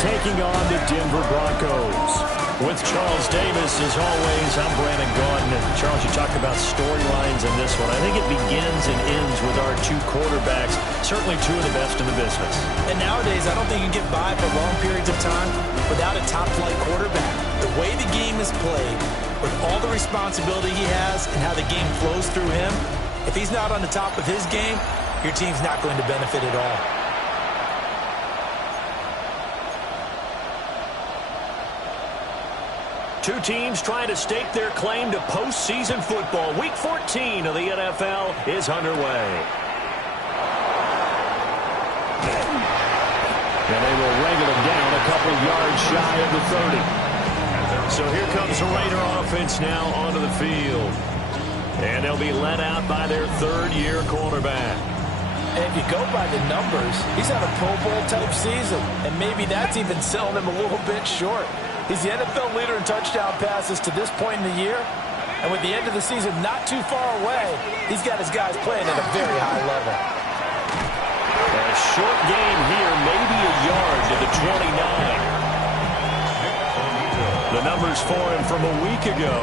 taking on the Denver Broncos. With Charles Davis, as always, I'm Brandon Gaudin. And Charles, you talked about storylines in this one. I think it begins and ends with our two quarterbacks, certainly two of the best in the business. And nowadays, I don't think you can get by for long periods of time without a top-flight quarterback. The way the game is played, with all the responsibility he has and how the game flows through him, if he's not on the top of his game, your team's not going to benefit at all. Two teams trying to stake their claim to postseason football. Week 14 of the NFL is underway. And they will wrangle him down a couple yards shy of the 30. So here comes the Raider offense now onto the field. And they'll be led out by their third-year quarterback. And if you go by the numbers, he's had a Pro Bowl-type season. And maybe that's even selling him a little bit short. He's the NFL leader in touchdown passes to this point in the year. And with the end of the season not too far away, he's got his guys playing at a very high level. A short game here, maybe a yard to the 29. The numbers for him from a week ago.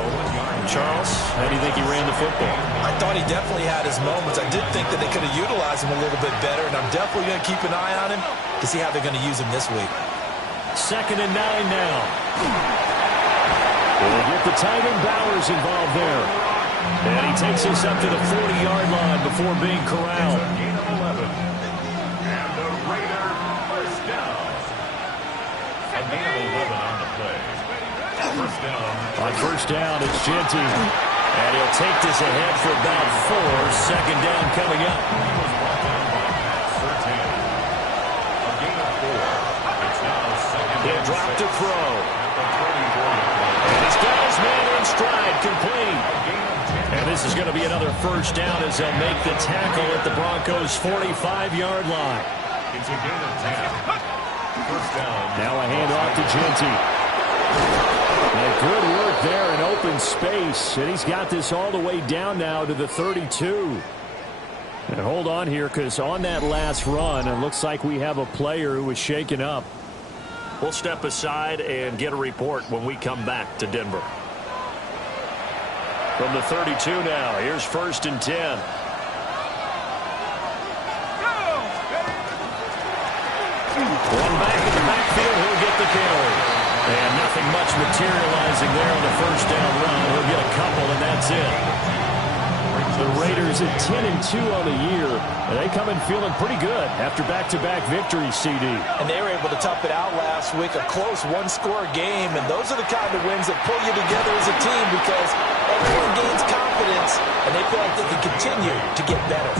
Charles, how do you think he ran the football? I thought he definitely had his moments. I did think that they could have utilized him a little bit better, and I'm definitely going to keep an eye on him to see how they're going to use him this week. 2nd and 9 now. We'll get the tight end Bowers involved there. And he takes us up to the 40-yard line before being corralled. And the Raider first down. A gain of 11 on the play. First down. On first down, it's Genty. And he'll take this ahead for about 4. Second down coming up. He'll drop to throw. And he's got his man in stride, complete. And this is going to be another first down as they'll make the tackle at the Broncos' 45-yard line. It's a gain of 10. First down. Now a handoff to Genty. And good work there in open space. And he's got this all the way down now to the 32. And hold on here, because on that last run, it looks like we have a player who was shaken up. We'll step aside and get a report when we come back to Denver. From the 32 now, here's 1st and 10. One back in the backfield, he'll get the carry. And nothing much materializing there on the first down run. He'll get a couple, and that's it. The Raiders at 10-2 on the year. And they come in feeling pretty good after back-to-back victories, CD. And they were able to tough it out last week, a close one-score game. And those are the kind of wins that pull you together as a team because everyone gains confidence, and they feel like they can continue to get better.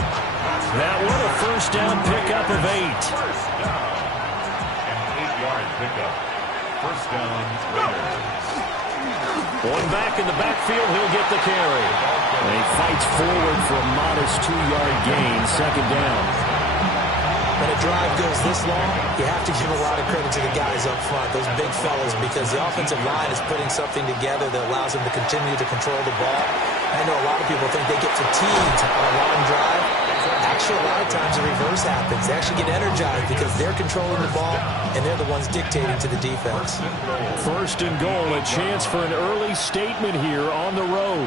That one a first down pickup of 8. First down. An 8-yard pickup. First down, Raiders. One back in the backfield, he'll get the carry. And he fights forward for a modest 2-yard gain, second down. When a drive goes this long, you have to give a lot of credit to the guys up front, those big fellas, because the offensive line is putting something together that allows them to continue to control the ball. I know a lot of people think they get fatigued on a long drive. Actually, a lot of times the reverse happens. They actually get energized because they're controlling the ball, and they're the ones dictating to the defense. First and goal, a chance for an early statement here on the road.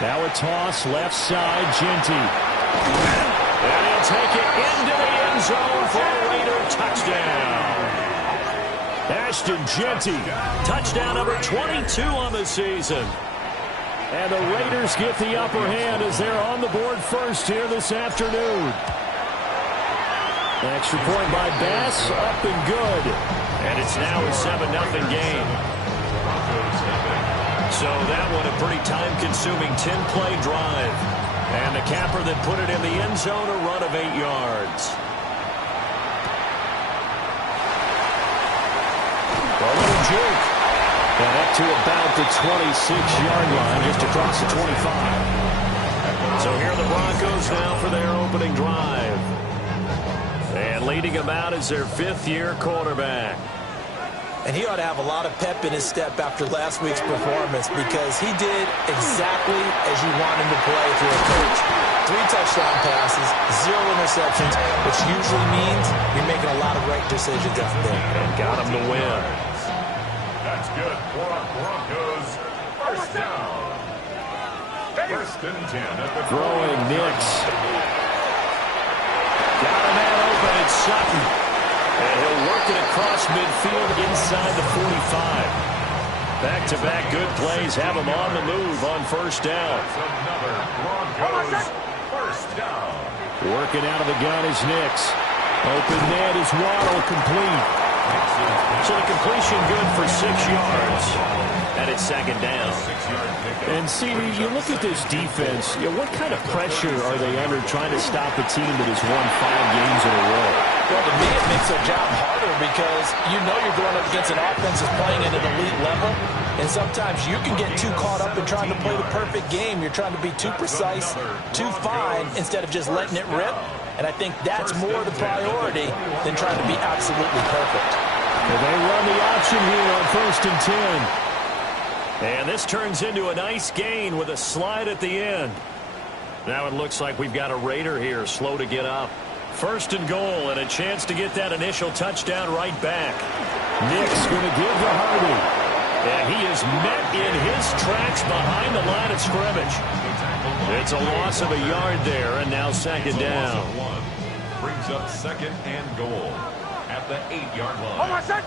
Now a toss, left side, Genty. And he'll take it into the end zone for a Raider touchdown. Ashton Genty, touchdown number 22 on the season. And the Raiders get the upper hand as they're on the board first here this afternoon. An extra point by Bass, up and good. And it's now a 7-0 game. So that one a pretty time-consuming 10-play drive. And the capper that put it in the end zone, a run of 8 yards. A little juke. And up to about the 26-yard line, just across the 25. So here are the Broncos now for their opening drive. And leading them out is their 5th-year quarterback. And he ought to have a lot of pep in his step after last week's performance because he did exactly as you want him to play through a coach. 3 touchdown passes, 0 interceptions, which usually means you're making a lot of right decisions out there. And got him to win. That's good for our Broncos. First down. First and 10 at the Throwing Nix. Got a man open. It's Sutton. And he'll work it across midfield inside the 45. Back-to-back good plays have him on the move on first down. That's another Broncos first down. Working out of the gun is Nix. Open net is Waddle, complete. So the completion good for 6 yards. And it's second down. And see, you look at this defense, what kind of pressure are they under trying to stop a team that has won 5 games in a row? Well, to me, it makes their job harder because you know you're going up against an offense that's playing at an elite level. And sometimes you can get too caught up in trying to play the perfect game. You're trying to be too precise, too fine, instead of just letting it rip. And I think that's more the priority than trying to be absolutely perfect. And they run the option here on first and 10. And this turns into a nice gain with a slide at the end. Now it looks like we've got a Raider here, slow to get up. First and goal, and a chance to get that initial touchdown right back. Nick's going to give to Harvey. And he is met in his tracks behind the line of scrimmage. It's a loss of a yard there, and now second down. Brings up second and goal at the 8-yard line.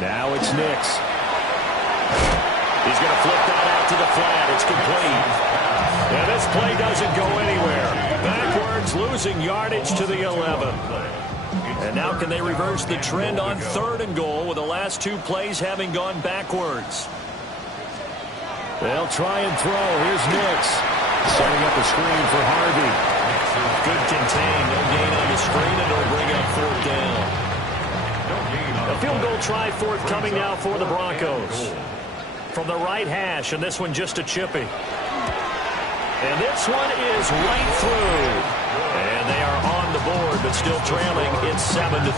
Now it's Nix. He's going to flip that out to the flat. It's complete. And this play doesn't go anywhere. Backwards, losing yardage to the 11. And now can they reverse the trend on third and goal with the last 2 plays having gone backwards? They'll try and throw. Here's Nix. Setting up a screen for Harvey. Good contain. No gain on the screen, and it'll bring up fourth down. A field goal try forthcoming now for the Broncos. From the right hash, and this one just a chippy. And this one is right through. And they are on the board, but still trailing. It's 7-3.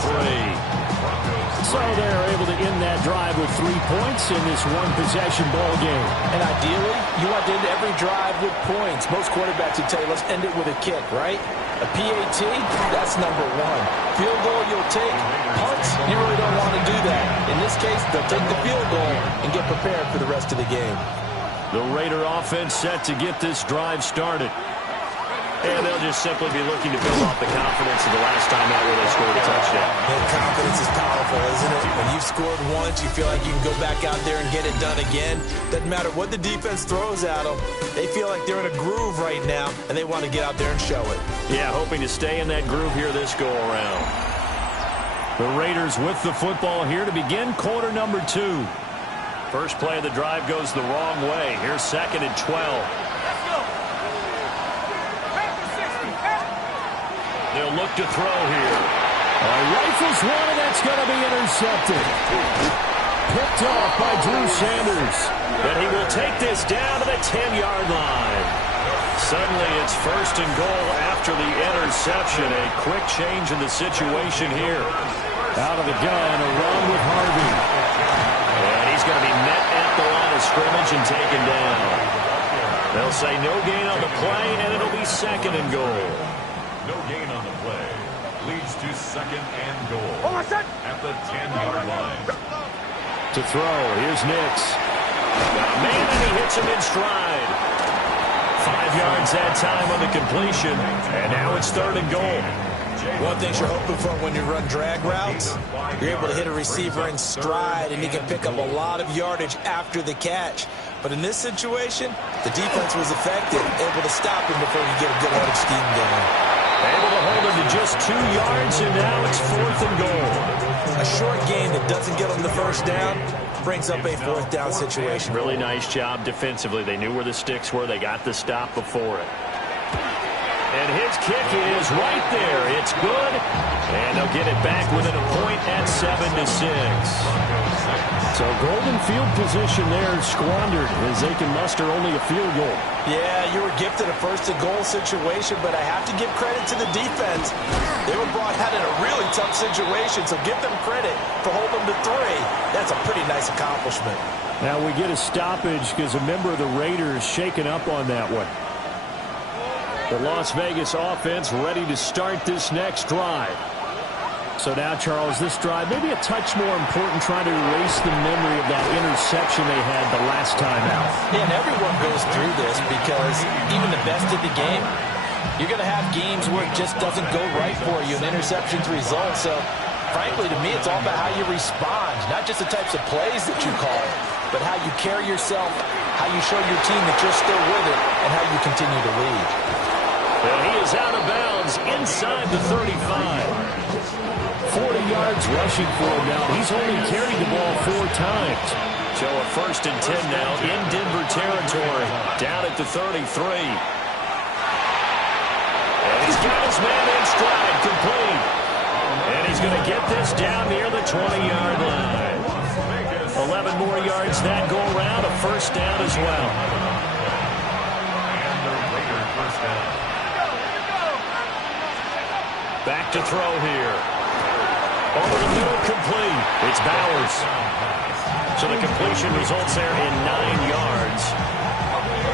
So they're able to end that drive with 3 points in this one-possession ball game. And ideally, you want to end every drive with points. Most quarterbacks would tell you, let's end it with a kick, right? A PAT, that's number 1. Field goal you'll take. Punts, you really don't want to do that. In this case, they'll take the field goal and get prepared for the rest of the game. The Raider offense set to get this drive started. And they'll just simply be looking to build off the confidence of the last time out where they scored a touchdown. And confidence is powerful, isn't it? When you've scored once, you feel like you can go back out there and get it done again. Doesn't matter what the defense throws at them. They feel like they're in a groove right now, and they want to get out there and show it. Yeah, hoping to stay in that groove here this go-around. The Raiders with the football here to begin quarter number 2. First play of the drive goes the wrong way. Here's second and 12. They'll look to throw here. Rifles one, and that's going to be intercepted. Picked off by Drew Sanders. But he will take this down to the 10-yard line. Suddenly it's first and goal after the interception. A quick change in the situation here. Out of the gun, a run with Harvey. And he's going to be met at the line of scrimmage and taken down. They'll say no gain on the play, and it'll be second and goal. No gain on the play. Leads to second and goal at the 10-yard line. To throw, here's Nix. Man, and he hits him in stride. 5 yards that time on the completion, and now it's third and goal. One thing you're hoping for when you run drag routes, you're able to hit a receiver in stride, and he can pick up a lot of yardage after the catch. But in this situation, the defense was effective, able to stop him before you get a good headed scheme going. Able to hold him to just 2 yards, and now it's fourth and goal. A short gain that doesn't get them the first down brings up a fourth down situation. Really nice job defensively. They knew where the sticks were. They got the stop before it. And his kick is right there. It's good. And they'll get it back within a point at 7-6. So golden field position there squandered as they can muster only a field goal. Yeah, you were gifted a first-and-goal situation, but I have to give credit to the defense. They were brought out in a really tough situation, so give them credit for holding them to 3. That's a pretty nice accomplishment. Now we get a stoppage because a member of the Raiders shaken up on that one. The Las Vegas offense ready to start this next drive. So now, Charles, this drive maybe a touch more important, trying to erase the memory of that interception they had the last time out. Yeah, and everyone goes through this because even the best of the game, you're going to have games where it just doesn't go right for you, and interceptions result. So, frankly, to me, it's all about how you respond, not just the types of plays that you call, but how you carry yourself, how you show your team that you're still with it, and how you continue to lead. And he is out of bounds inside the 35. 40 yards rushing for him now. He's only carried the ball 4 times. So a 1st and 10 now in Denver territory. Down at the 33. And he's got his man in stride, complete. And he's going to get this down near the 20-yard line. 11 more yards that go around, a 1st down as well. And the Raiders first down. Back to throw here. Over the middle, complete. It's Bowers. So the completion results there in 9 yards.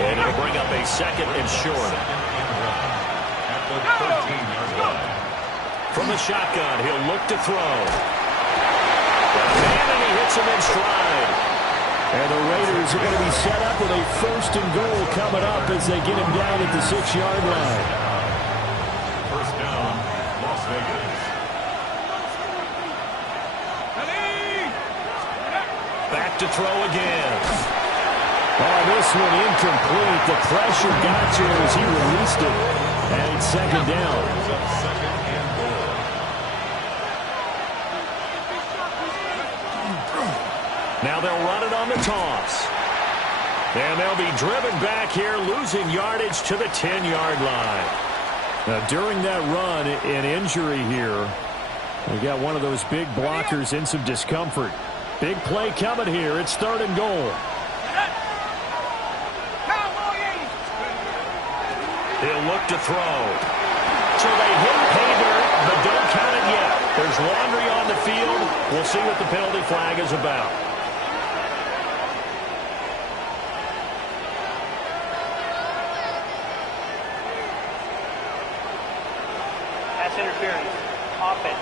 And it'll bring up a 2nd and short. At the 13-yard line. From the shotgun, he'll look to throw. Got a man, and he hits him in stride. And the Raiders are going to be set up with a 1st and goal coming up as they get him down at the 6-yard line. First down, Las Vegas. Back to throw again. Oh, this one incomplete. The pressure got to him as he released it. And it's 2nd down. Second and goal. Now they'll run it on the toss. And they'll be driven back here, losing yardage to the 10-yard line. Now, during that run, an injury here. We got one of those big blockers in some discomfort. Big play coming here. It's 3rd and goal. He'll look to throw. So they hit pay dirt, but don't count it yet. There's laundry on the field. We'll see what the penalty flag is about. Pass interference. Offense.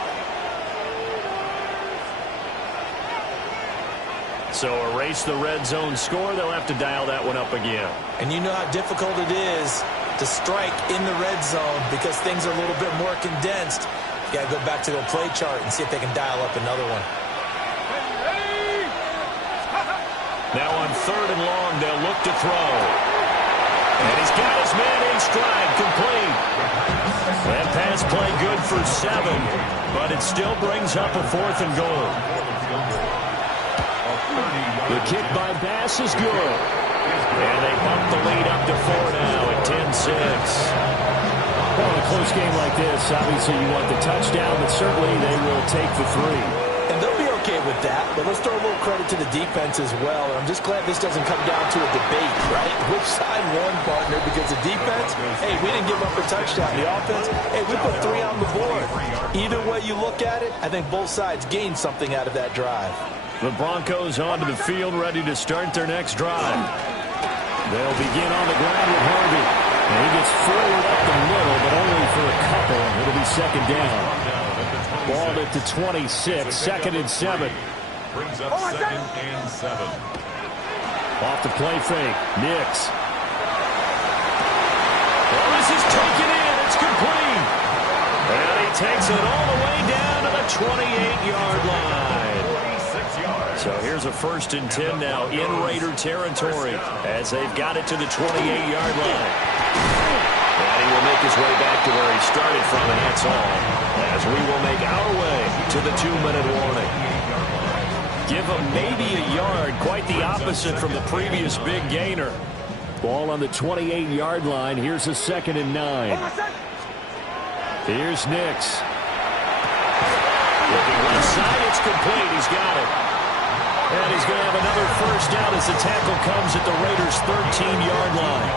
So erase the red zone score. They'll have to dial that one up again. And you know how difficult it is to strike in the red zone because things are a little bit more condensed. You got to go back to their play chart and see if they can dial up another one. Now on 3rd and long, they'll look to throw. And he's got his man in stride, complete. That pass play good for 7, but it still brings up a 4th and goal. The kick by Bass is good. And they bump the lead up to 4 now at 10-6. Well, in a close game like this, obviously you want the touchdown, but certainly they will take the 3. And they'll be okay with that, but let's throw a little credit to the defense as well. And I'm just glad this doesn't come down to a debate, right? Which side won, partner? Because the defense, hey, we didn't give up a touchdown. The offense, hey, we put 3 on the board. Either way you look at it, I think both sides gained something out of that drive. The Broncos onto the field, ready to start their next drive. They'll begin on the ground with Harvey. And he gets forward up the middle, but only for a couple. It'll be 2nd down. Ball at the 26, 2nd and 7. Brings up 2nd and 7. Off the play fake, Nix. Well, this is taken in. It's complete. And he takes it all the way down to the 28-yard line. So here's a 1st and 10 now in Raider territory as they've got it to the 28-yard line. And he will make his way back to where he started from, and that's all, as we will make our way to the 2-minute warning. Give him maybe a yard, quite the opposite from the previous big gainer. Ball on the 28-yard line. Here's a 2nd and 9. Here's Nix. Looking left side, it's complete. He's got it. And he's going to have another first down as the tackle comes at the Raiders' 13-yard line.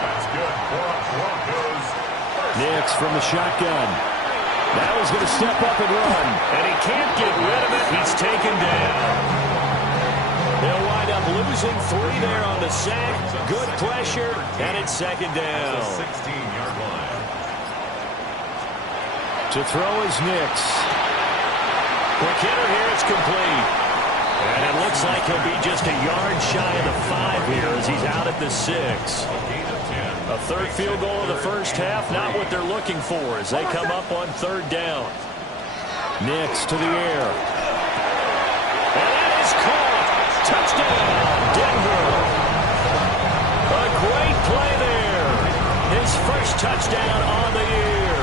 That's good for Broncos. Nix from the shotgun. Now he's going to step up and run. And he can't get rid of it. He's taken down. They'll wind up losing 3 there on the sack. Good pressure, and it's 2nd down. 16-yard line. To throw is Nix. Quick hitter here, it's complete. And it looks like he'll be just a yard shy of the 5 here as he's out at the 6. A third field goal of the first half, not what they're looking for as they come up on 3rd down. Nix to the air. And that is caught. Touchdown, Denver. A great play there. His first touchdown on the year.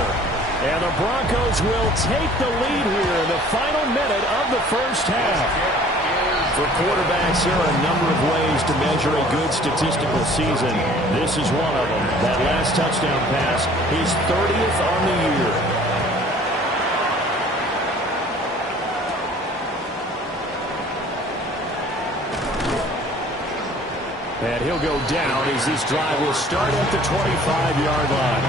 And the Broncos will take the lead here in the final minute of the first half. For quarterbacks, there are a number of ways to measure a good statistical season. This is one of them. That last touchdown pass, his 30th on the year. And he'll go down as this drive will start at the 25-yard line.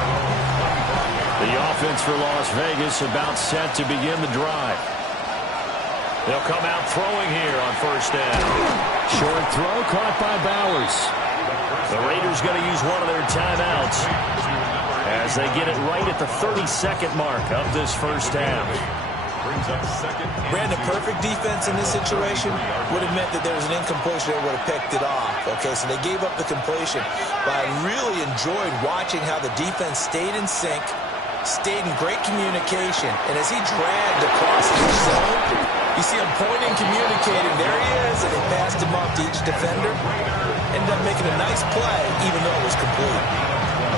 The offense for Las Vegas about set to begin the drive. They'll come out throwing here on first down. Short throw caught by Bowers. The Raiders going to use one of their timeouts as they get it right at the 32nd mark of this first half. Brandon, perfect defense in this situation would have meant that there was an incompletion that would have picked it off. Okay, so they gave up the completion. But I really enjoyed watching how the defense stayed in sync, stayed in great communication, and as he dragged across each zone, you see him pointing, communicating. There he is, and he passed him off to each defender. Ended up making a nice play, even though it was complete.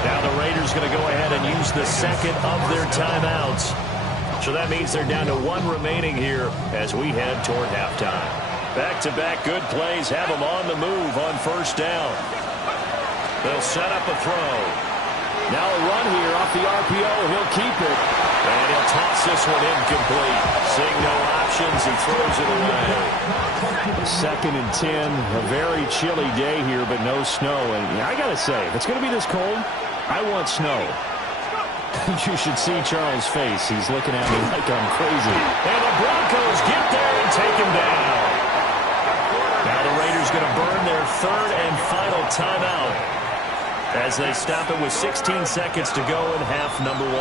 Now the Raiders going to go ahead and use the second of their timeouts. So that means they're down to 1 remaining here as we head toward halftime. Back-to-back good plays have them on the move on first down. They'll set up a throw. Now a run here off the RPO. He'll keep it. And he'll toss this one incomplete. Seeing no options, he throws it away. 2nd and 10. A very chilly day here, but no snow. And I got to say, if it's going to be this cold, I want snow. You should see Charles' face. He's looking at me like I'm crazy. And the Broncos get there and take him down. Now the Raiders going to burn their 3rd and final timeout as they stop it with 16 seconds to go in half number 1.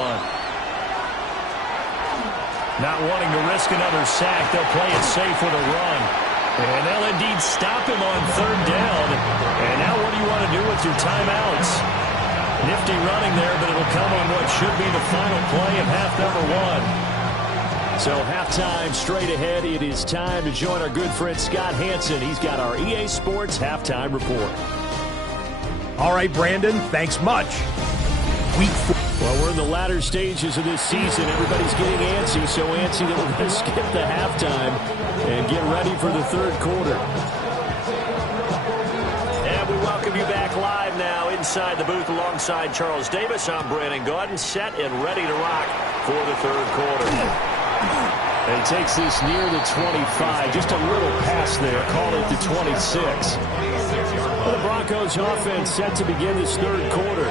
Not wanting to risk another sack, they'll play it safe with a run. And they'll indeed stop him on 3rd down. And now what do you want to do with your timeouts? Nifty running there, but it'll come on what should be the final play of half number 1. So halftime straight ahead. It is time to join our good friend Scott Hansen. He's got our EA Sports halftime report. All right, Brandon, thanks much. Week 4. Well, we're in the latter stages of this season. Everybody's getting antsy, so antsy that we're going to skip the halftime and get ready for the 3rd quarter. And we welcome you back live now inside the booth alongside Charles Davis. I'm Brandon Gaudin, set and ready to rock for the 3rd quarter. And he takes this near the 25. Just a little pass there. Call it the 26. Well, the Broncos offense set to begin this 3rd quarter.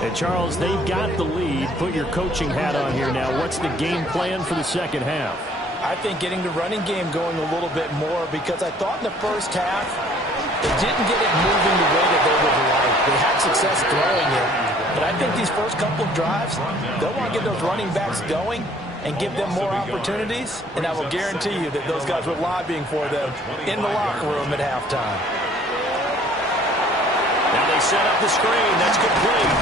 And, Charles, they've got the lead. Put your coaching hat on here now. What's the game plan for the 2nd half? I think getting the running game going a little bit more because I thought in the first half they didn't get it moving the way that they would like. They had success throwing it. But I think these first couple of drives, they'll want to get those running backs going and give them more opportunities. And I will guarantee you that those guys were lobbying for them in the locker room at halftime. Now they set up the screen. That's complete.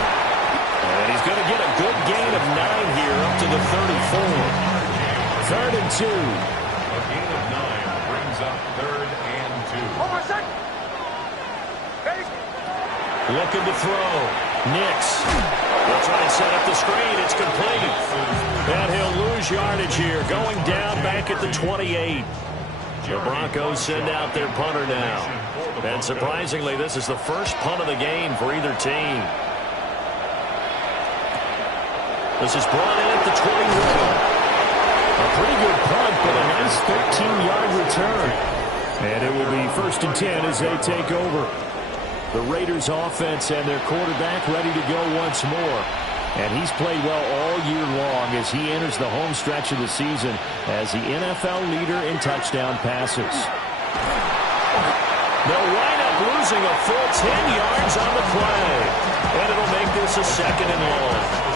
And he's going to get a good gain of 9 here up to the 34. 3rd and 2. A gain of 9 brings up 3rd and 2. Looking to throw. Nix. He'll try and set up the screen. It's complete. And he'll lose yardage here. Going down back at the 28. The Broncos send out their punter now. And surprisingly, this is the first punt of the game for either team. This is brought in at the 21. A pretty good punt, but a nice 13-yard return. And it will be 1st and 10 as they take over. The Raiders offense and their quarterback ready to go once more. And he's played well all year long as he enters the home stretch of the season as the NFL leader in touchdown passes. They'll wind up losing a full 10 yards on the play. And it'll make this a 2nd and long.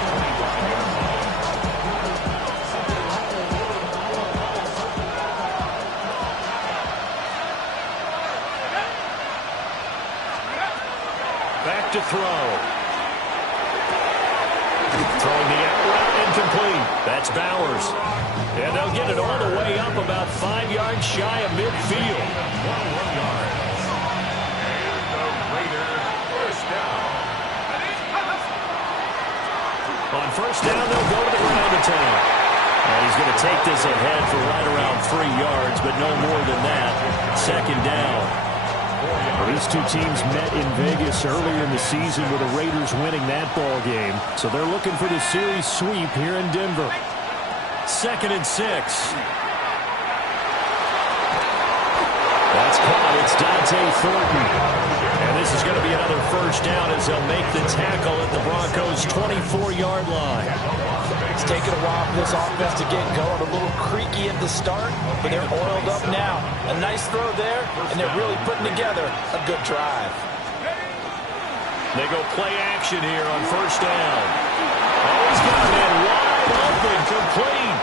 Back to throw. Throwing the out route incomplete. That's Bowers. And they'll get it all the way up about 5 yards shy of midfield. On 1st down, they'll go to the ground attack. And he's going to take this ahead for right around 3 yards, but no more than that. 2nd down. Well, these two teams met in Vegas earlier in the season with the Raiders winning that ball game. So they're looking for the series sweep here in Denver. 2nd and 6. That's caught. It's Dante Thornton. And this is going to be another 1st down as they'll make the tackle at the Broncos' 24-yard line. It's taken a while for this offense to get going. A little creaky at the start, but they're oiled up now. A nice throw there, and they're really putting together a good drive. They go play action here on 1st down. Oh, he's got a man wide open, complete.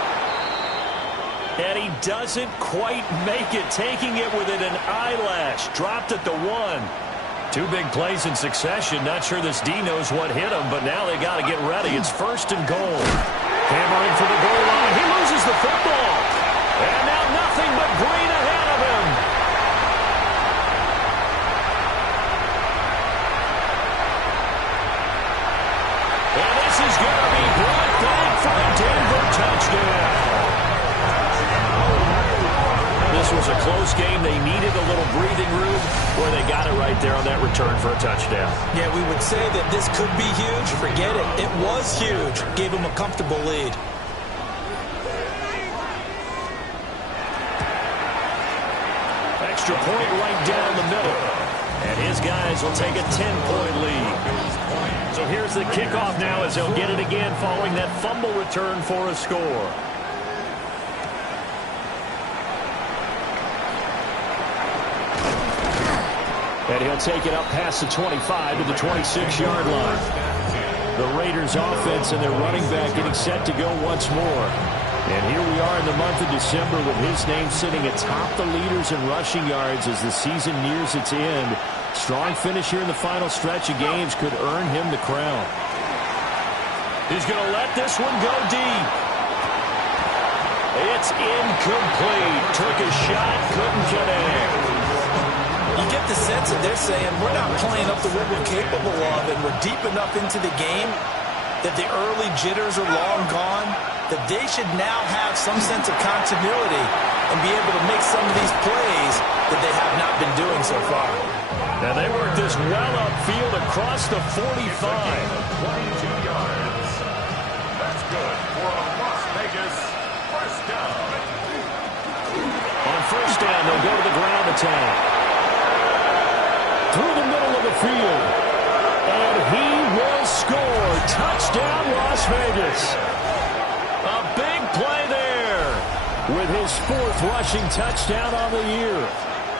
And he doesn't quite make it, taking it within an eyelash. Dropped at the 1. 2 big plays in succession. Not sure this D knows what hit him, but now they got to get ready. It's 1st and goal. Hammering for the goal line. He loses the football. And now nothing but green ahead of him. And this is going to be brought back for a Denver touchdown. This was a close game. They needed a little breathing room where they got it right there on that return for a touchdown. Yeah, we would say that this could be huge. Forget it. It was huge. Gave them a comfortable lead. Extra point right down the middle. And his guys will take a 10-point lead. So here's the kickoff now as they'll get it again following that fumble return for a score. And he'll take it up past the 25 to the 26-yard line. The Raiders offense and their running back getting set to go once more. And here we are in the month of December with his name sitting atop the leaders in rushing yards as the season nears its end. Strong finish here in the final stretch of games could earn him the crown. He's going to let this one go deep. It's incomplete. Took a shot, couldn't connect. You get the sense that they're saying we're not playing up to what we're capable of, and we're deep enough into the game that the early jitters are long gone, that they should now have some sense of continuity and be able to make some of these plays that they have not been doing so far. Now they work this well upfield across the 45. 22 yards. That's good for a Las Vegas 1st down. On 1st down, they'll go to the ground attack. Through the middle of the field. And he will score. Touchdown, Las Vegas. A big play there with his 4th rushing touchdown on the year.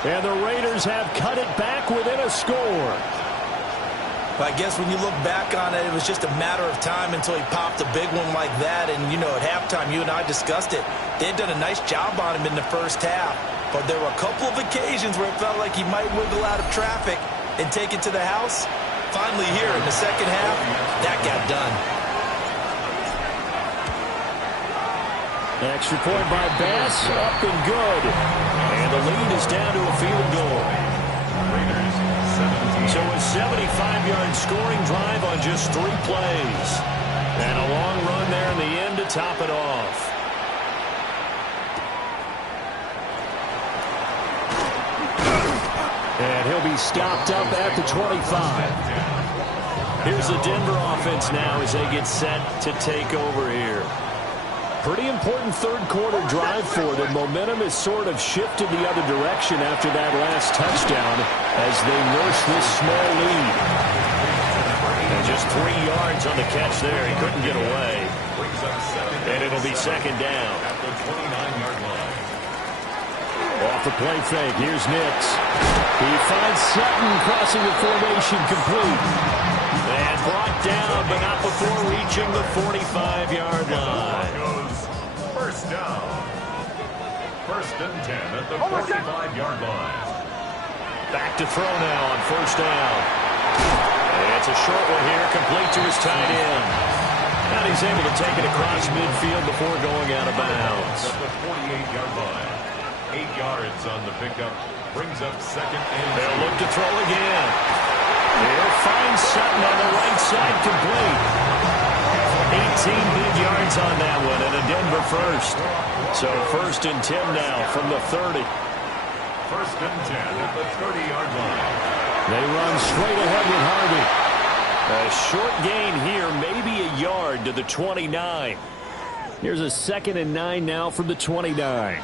And the Raiders have cut it back within a score. But I guess when you look back on it, it was just a matter of time until he popped a big one like that. And, you know, at halftime, you and I discussed it. They had done a nice job on him in the 1st half. But there were a couple of occasions where it felt like he might wiggle out of traffic and take it to the house. Finally here in the 2nd half, that got done. An extra point by Bass, up and good. And the lead is down to a field goal. So a 75-yard scoring drive on just 3 plays. And a long run there in the end to top it off. And he'll he'll be stopped up at the 25. Here's the Denver offense now as they get set to take over here. Pretty important third quarter drive for them. Momentum has sort of shifted the other direction after that last touchdown as they nurse this small lead. And just 3 yards on the catch there. He couldn't get away. And it'll be second down. At the 29-yard line. Off the play fake, here's Nix. He finds Sutton crossing the formation complete. And brought down, but not before reaching the 45-yard line. Broncos, first down. First and 10 at the 45-yard line. Back to throw now on first down. It's a short one here, complete to his tight end. And he's able to take it across midfield before going out of bounds. At the 48-yard line. 8 yards on the pickup. Brings up second and They'll look to throw again. He'll find Sutton on the right side complete. 18 big yards on that one and a Denver first. So first and 10 now from the 30. First and 10 at the 30-yard line. They run straight ahead with Harvey. A short gain here, maybe a yard to the 29. Here's a second and 9 now from the 29.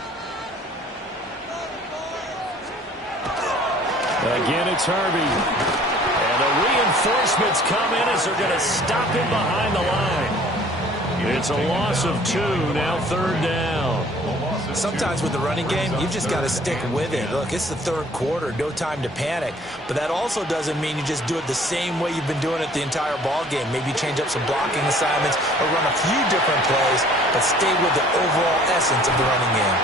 Again, it's Harvey. And the reinforcements come in as they're going to stop him behind the line. It's a loss of 2, now third down. Sometimes with the running game, you've just got to stick with it. Look, it's the third quarter, no time to panic. But that also doesn't mean you just do it the same way you've been doing it the entire ball game. Maybe change up some blocking assignments or run a few different plays, but stay with the overall essence of the running game.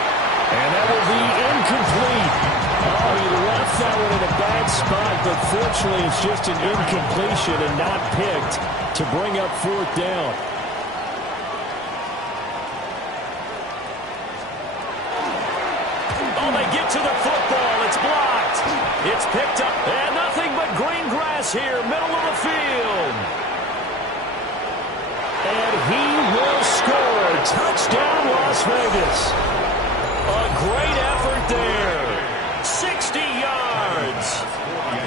And that will be incomplete. Oh, he left that one in a bad spot, but fortunately it's just an incompletion and not picked to bring up fourth down. Oh, they get to the football. It's blocked. It's picked up. And nothing but green grass here, middle of the field. And he will score. Touchdown, Las Vegas. A great effort there. 60 yards.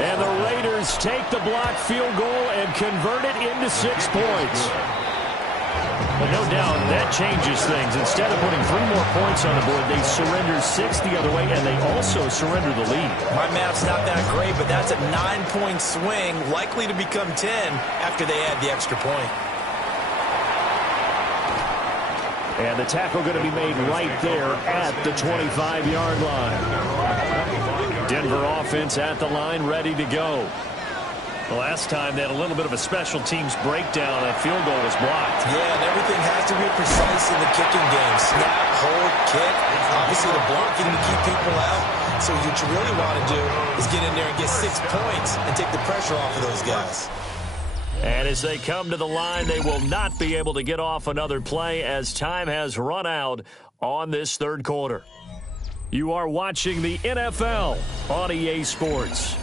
And the Raiders take the blocked field goal and convert it into 6 points. But no doubt that changes things. Instead of putting 3 more points on the board, they surrender 6 the other way, and they also surrender the lead. My math's not that great, but that's a 9-point swing, likely to become 10 after they add the extra point. And the tackle going to be made right there at the 25-yard line. Denver offense at the line, ready to go. The last time they had a little bit of a special teams breakdown. That field goal was blocked. Yeah, and everything has to be precise in the kicking game. Snap, hold, kick. Obviously the blocking to keep people out. So what you really want to do is get in there and get 6 points and take the pressure off of those guys. And as they come to the line, they will not be able to get off another play as time has run out on this third quarter. You are watching the NFL on EA Sports.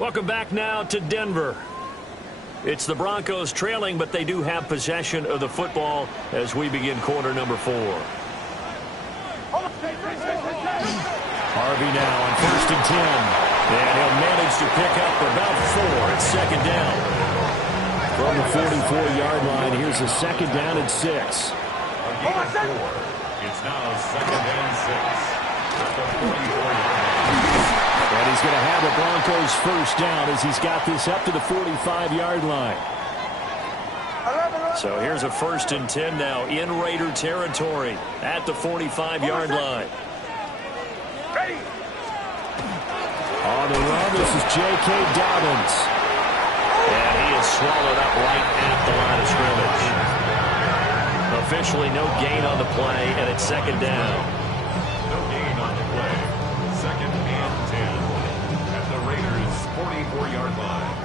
Welcome back now to Denver. It's the Broncos trailing, but they do have possession of the football as we begin quarter number 4. Harvey now on first and 10. And he'll manage to pick up about 4. It's second down. From the 44-yard line, here's a second down and 6. It's now second and 6. At the 44-yard line. And he's going to have a Broncos first down as he's got this up to the 45-yard line. So here's a first and 10 now in Raider territory at the 45-yard line. On the run, this is J.K. Dobbins. And he is swallowed up right at the line of scrimmage. Officially no gain on the play, and it's second down. No gain on the play. Second and 10 at the Raiders' 44-yard line.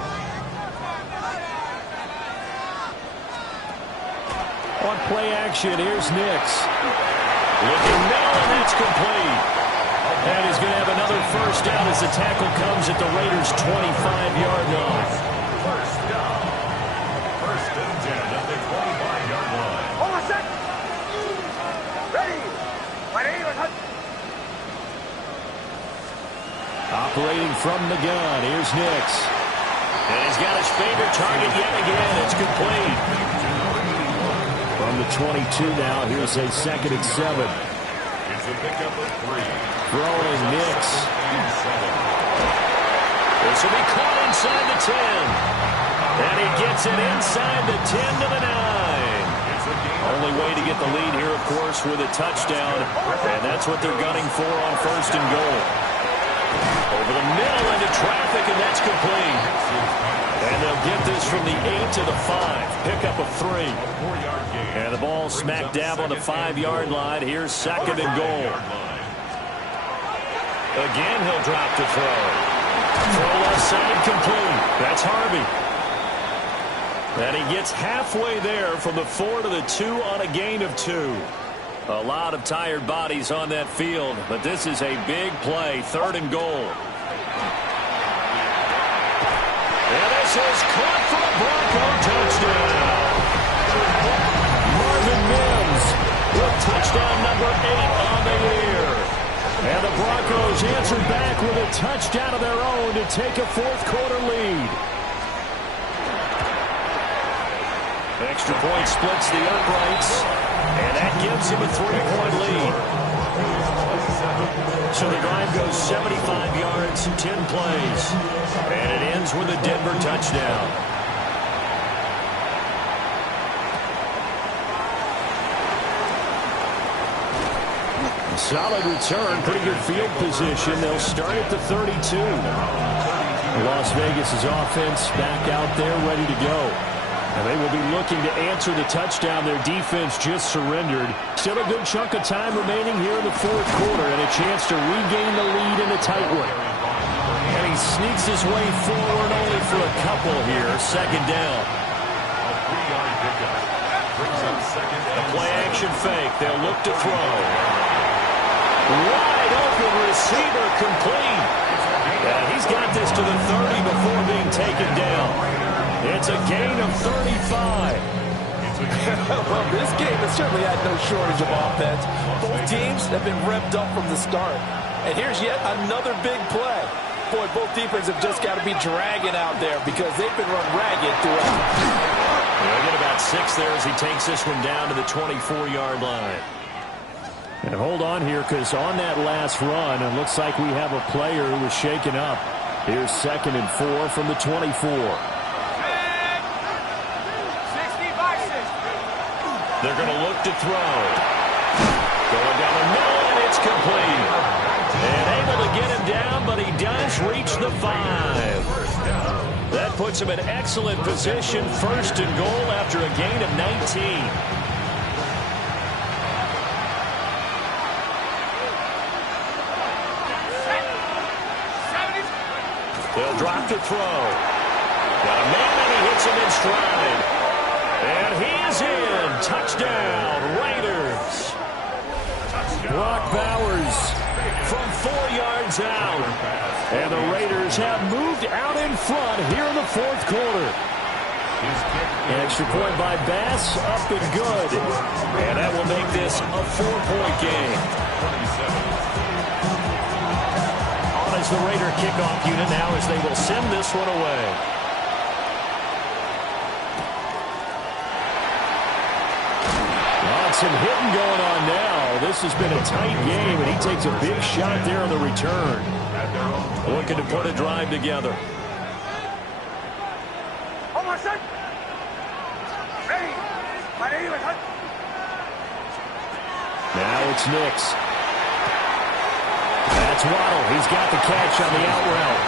On play action, here's Nix. Looking middle, and that's complete. And he's going to have another first down as the tackle comes at the Raiders' 25-yard line. First down. First and 10 at the 25-yard line. Hold on a sec. Ready. My name is Operating from the gun. Here's Nix. And he's got his favorite target yet again. It's complete. From the 22 now, here's a 2nd and 7. It's a pickup of 3. Throwing Nix. This will be caught inside the 10. And he gets it inside the 10 to the 9. Only way to get the lead here, of course, with a touchdown. And that's what they're gunning for on 1st and goal. Over the middle into traffic, and that's complete. And they'll get this from the 8 to the 5. Pickup of 3. And the ball smack dab on the 5-yard line. Here's 2nd and goal. Again, he'll drop to throw. Throw left side complete. That's Harvey. And he gets halfway there from the 4 to the 2 on a gain of 2. A lot of tired bodies on that field, but this is a big play. 3rd and goal. And this is caught for a Bronco touchdown. Marvin Mims with touchdown number 8 on the year. And the Broncos answered back with a touchdown of their own to take a 4th quarter lead. Extra point splits the uprights, and that gives him a 3-point lead. So the drive goes 75 yards, 10 plays, and it ends with a Denver touchdown. Solid return, pretty good field position. They'll start at the 32. Las Vegas' offense back out there ready to go. And they will be looking to answer the touchdown their defense just surrendered. Still a good chunk of time remaining here in the 4th quarter and a chance to regain the lead in a tight one. And he sneaks his way forward only for a couple here. 2nd down. A play-action fake. They'll look to throw. Wide open receiver complete. And he's got this to the 30 before being taken down. It's a gain of 35. Well, this game has certainly had no shortage of offense. Both teams have been revved up from the start. And here's yet another big play. Boy, both defenses have just got to be dragging out there because they've been run ragged throughout. They'll get about 6 there as he takes this one down to the 24-yard line. And hold on here because on that last run, it looks like we have a player who was shaken up. Here's 2nd and 4 from the 24. They're going to look to throw. Going down the middle, and it's complete. And able to get him down, but he does reach the 5. That puts him in excellent position. 1st and goal after a gain of 19. They'll drop to throw. Got a man, and he hits him in stride. And he is in. Touchdown, Raiders. Brock Bowers From 4 yards out. and the Raiders have moved out in front here in the 4th quarter. An extra point by Bass, up and good. And that will make this a 4-point game. On as the Raider kickoff unit now as they will send this one away. Some hitting going on now. This has been a tight game, and he takes a big shot there on the return. Looking to put a drive together. Now it's Nix. That's Waddle. He's got the catch on the out route.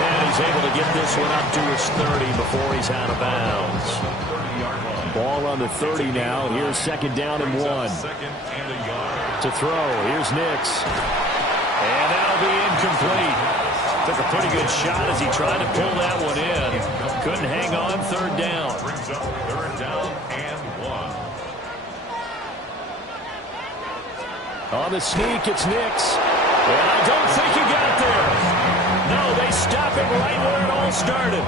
And he's able to get this one up to his 30 before he's out of bounds. Ball on the 30 now. Here's 2nd down and 1. To throw. Here's Nix. And that'll be incomplete. Took a pretty good shot as he tried to pull that one in. Couldn't hang on. 3rd down. Brings up 3rd down and 1. On the sneak, it's Nix. And I don't think he got there. No, they stop him right where it all started.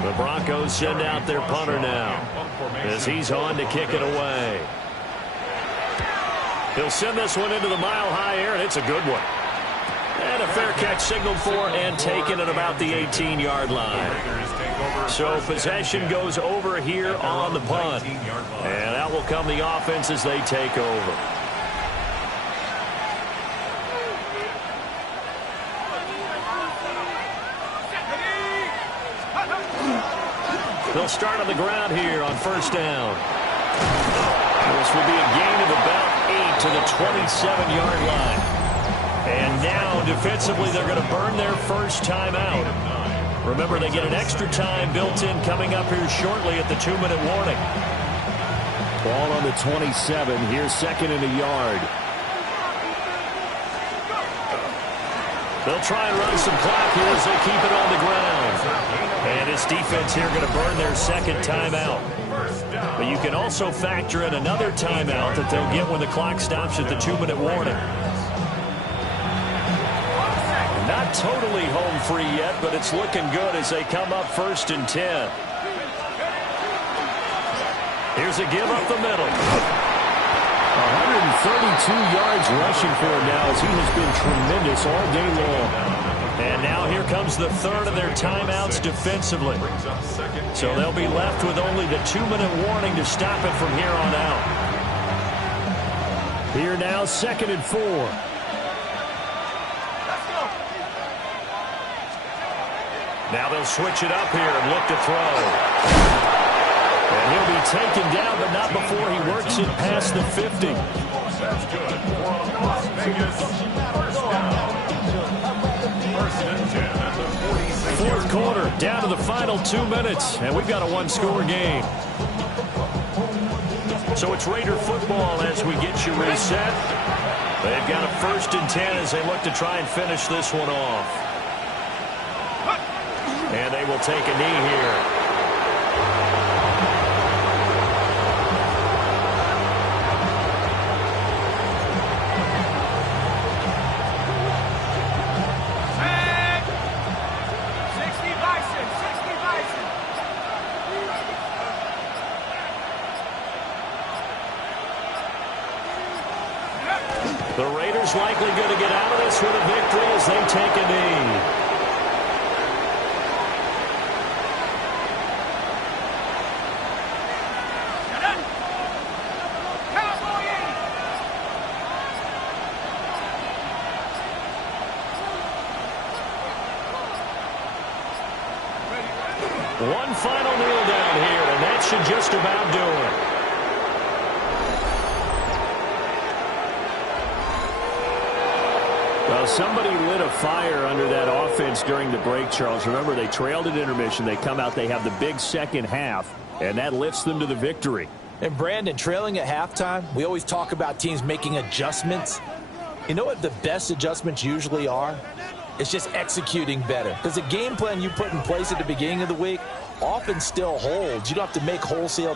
The Broncos send out their punter now as he's on to kick it away. He'll send this one into the mile-high air, and it's a good one. And a fair catch signaled for and taken at about the 18-yard line. So possession goes over here on the punt. And out will come the offense as they take over. They'll start on the ground here on first down. This will be a gain of about 8 to the 27-yard line. And now, defensively, they're going to burn their first timeout. Remember, they get an extra time built in coming up here shortly at the 2-minute warning. Ball on the 27. Here's second and a yard. They'll try and run some clock here as they keep it on the ground. And this defense here going to burn their second timeout. But you can also factor in another timeout that they'll get when the clock stops at the 2-minute warning. Not totally home free yet, but it's looking good as they come up first and 10. Here's a give up the middle. 132 yards rushing for him now as he has been tremendous all day long. And now here comes the third of their timeouts defensively. So they'll be left with only the 2-minute warning to stop it from here on out. Here now, second and 4. Now they'll switch it up here and look to throw. And he'll be taken down, but not before he works it past the 50. That's good for Las Vegas. First down. First and 10 at the 46. Fourth quarter, down to the final 2 minutes, and we've got a one-score game. So it's Raider football as we get you reset. They've got a first and 10 as they look to try and finish this one off. And they will take a knee here. The Raiders likely going to get out of this with a victory as they take a knee. One final kneel down here, and that should just about do it. Well, somebody lit a fire under that offense during the break, Charles. Remember, they trailed at intermission. They come out, they have the big second half, and that lifts them to the victory. And, Brandon, trailing at halftime, we always talk about teams making adjustments. You know what the best adjustments usually are? It's just executing better. Because the game plan you put in place at the beginning of the week often still holds. You don't have to make wholesale